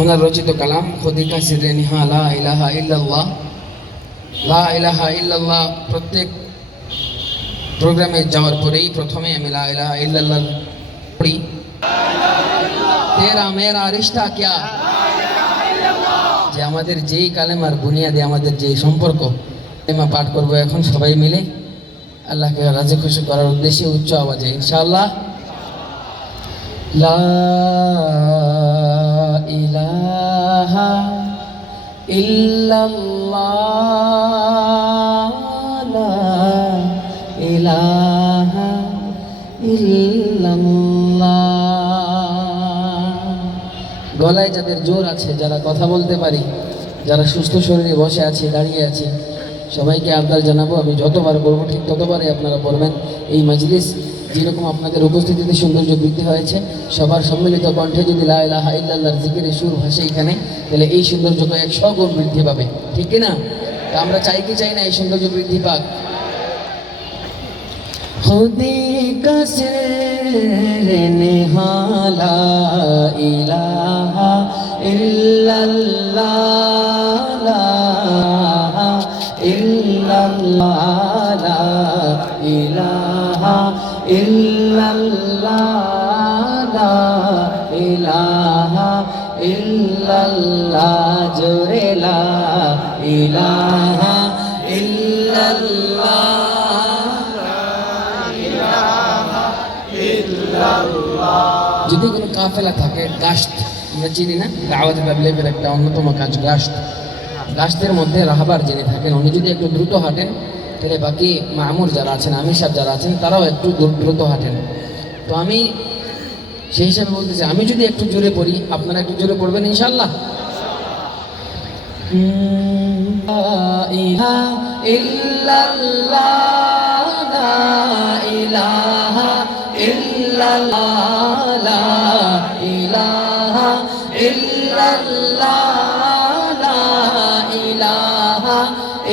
ওনার রচিত কালাম খদিকা সিরে নিহা লা ইলাহা ইল্লাল্লাহ। লা ইলাহা ইল্লাল্লাহ প্রত্যেক প্রোগ্রামে যাওয়ার পরেই প্রথমে আমি লা ইলাহা ইল্লাল্লাহ পড়ি। তেরা মেরা রিশতা কিয়া, যে আমাদের যেই কালেমার বুনিয়াদে আমাদের যে সম্পর্ক, কালেমা পাঠ করবো এখন সবাই মিলে আল্লাহকে রাজি খুশি করার উদ্দেশ্যে উচ্চ আওয়াজে ইনশাআল্লাহ। লা ইলাহা ইল্লাল্লাহ, লা ইলাহা ইল্লাল্লাহ। গলায় যাদের জোর আছে, যারা কথা বলতে পারি, যারা সুস্থ শরীরে বসে আছে, দাঁড়িয়ে আছে, সবাইকে আবদার জানাবো, আমি যতবার বলবো ঠিক ততবারই আপনারা পড়বেন। এই মজলিস যেরকম আপনাদের উপস্থিতিতে সৌন্দর্য বৃদ্ধি হয়েছে, সবার সম্মিলিত কণ্ঠে যদি লা ইলাহা ইল্লাল্লাহর জিকিরে সুর ভাসে এখানে, তাহলে এই সৌন্দর্য 100 গুণ বৃদ্ধি পাবে, ঠিক না? তা আমরা চাই কি চাই না এই সৌন্দর্য বৃদ্ধি পাক? খুদি কসরে নিহালা ইলাহা ইল্লাল্লাহ, লা ইল্লাল্লাহ, লা ইলাহা ইল্লাল্লাহ, লা ইলাহা ইল্লাল্লাহ, জোরে লা ইলাহা ইল্লাল্লাহ। যদি কোনো কাফেলা থাকে, গাশত আমরা চিনি না, দাওয়াত তাবলীগের একটা অন্যতম কাজ গাশত। গাশতের মধ্যে রাহবার যিনি থাকেন, উনি যদি একটু দ্রুত হাঁটেন, তাহলে বাকি মামুর যারা আছেন, আমির সাহেব যারা আছেন, তারাও একটু দ্রুত হাঁটেন। তো আমি সেই হিসাবে বলতেছি, আমি যদি একটু জোরে পড়ি, আপনারা একটু জোরে পড়বেন ইনশাআল্লাহ। লা ইলাহা ইল্লাল্লাহ, লা ইলাহা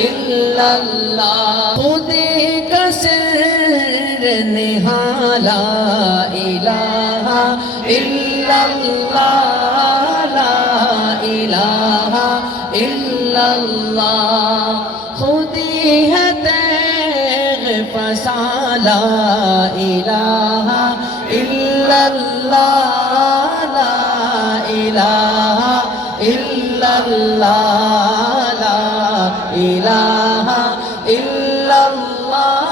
ইল্লাল্লাহ, খুদে কসর নিহালা ইলাহা ইল্লাল্লাহ, লা ইলাহা ইল্লাল্লাহ, খুদি হতে ফসালা ইলাহা ইল্লাল্লাহ, লা ইলাহা ইল্লাল্লাহ, লা ইলাহা ইল্লাল্লাহ,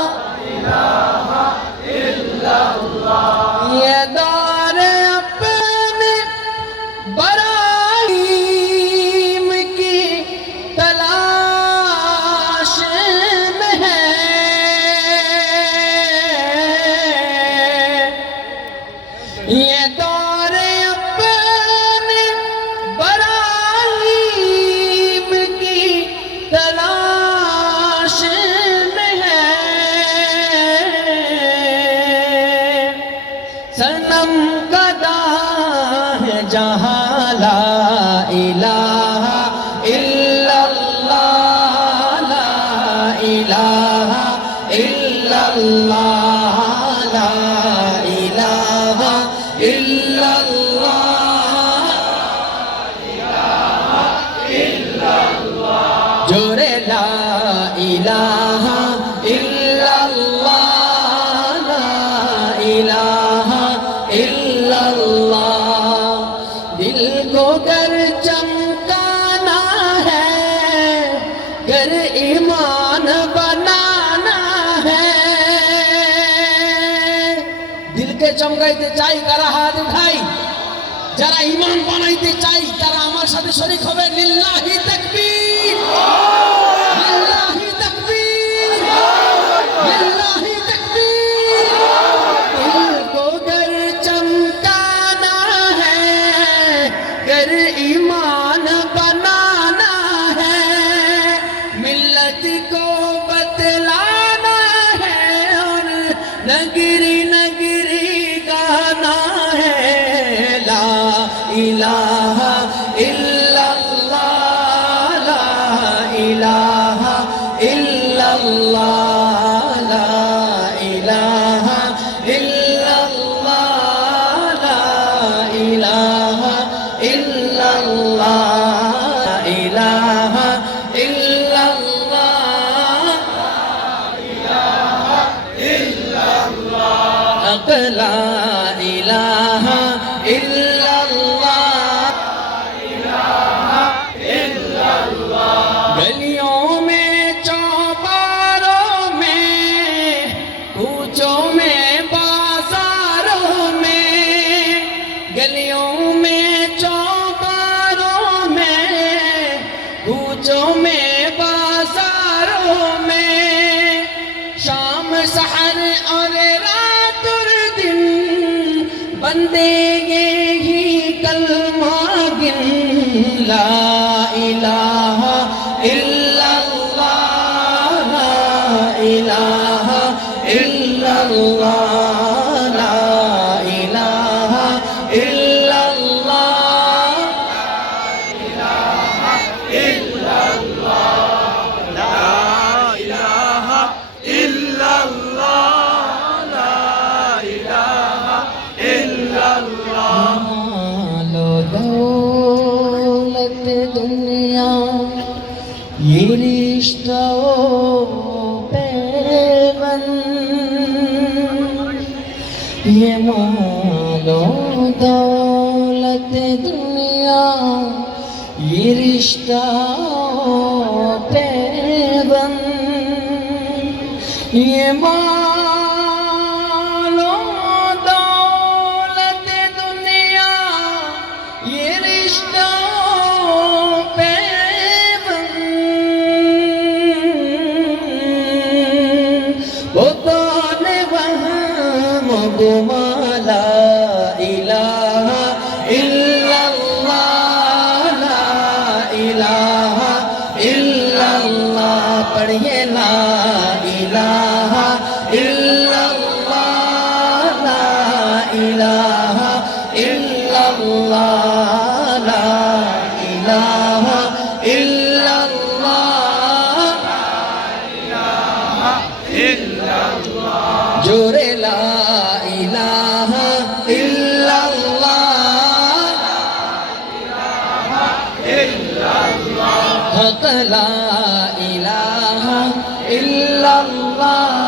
ইলাহা ইল্লাল্লাহ। ये दौर अपने बराईम की तलाश में है, ये दौर अपने बराईम की तलाश में है, सनम कदा है जहाँ ला इलाहा इल्लल्लाह, ला इलाहा इल्लल्लाह, ला इलाहा इल्लल्लाह, इलाहा इल्लल्लाह, जोरे ला इलाहा इल्लल्लाह, ला इलाहा इल्लल्लाह। दिल को गर चमकाना है, गर ईमान बनाना है, दिल के चमकाइते চাই কারা হাত উঠাই, যারা ঈমান বানাইতে চাই তারা আমার সাথে শরীক হবে। লিল্লাহি তাকবীর, লিল্লাহি তাকবীর, লিল্লাহি তাকবীর। दिल को गर चमकाना है, गर ईमान बनाना है, मिल्लत को बतलाना है, और नगरी नगरी गाना है। ला इलाहा इल्लल्लाह, ला इलाहा इल्लल्लाह, ला इलाहा ইলাহা ইল্লাল্লাহ ইলাহা ইল্লাল্লাহ হক লা ইলাহা ইল্লাল্লাহ गलियों में चौबारों में कूचों में बाजारों में गलियों में चौबारों में कूचों में बाजारों में शाम सहर और रात और दिन बंदे ही कलमा गिन ला इलाहा इल्लल्लाह ला इलाहा इल्लल्लाह ला इलाहा इल्लल्लाह मालो दौलत दुनिया ये रिश्ता पैबंद ये मालो दौलत दुनिया ये रिश्ता पैबंद ये मालो दौलत दुनिया ये रिश्ता ला इलाहा इल्लल्लाह ला इलाहा इल्लल्लाह पढ़िए ला इलाहा इल्लल्लाह ला इलाहा इल्लल्लाह ला इलाहा इल्लल्लाह जोरे ला इलाहा इल्लल्लाह हक ला इलाहा इल्लल्लाह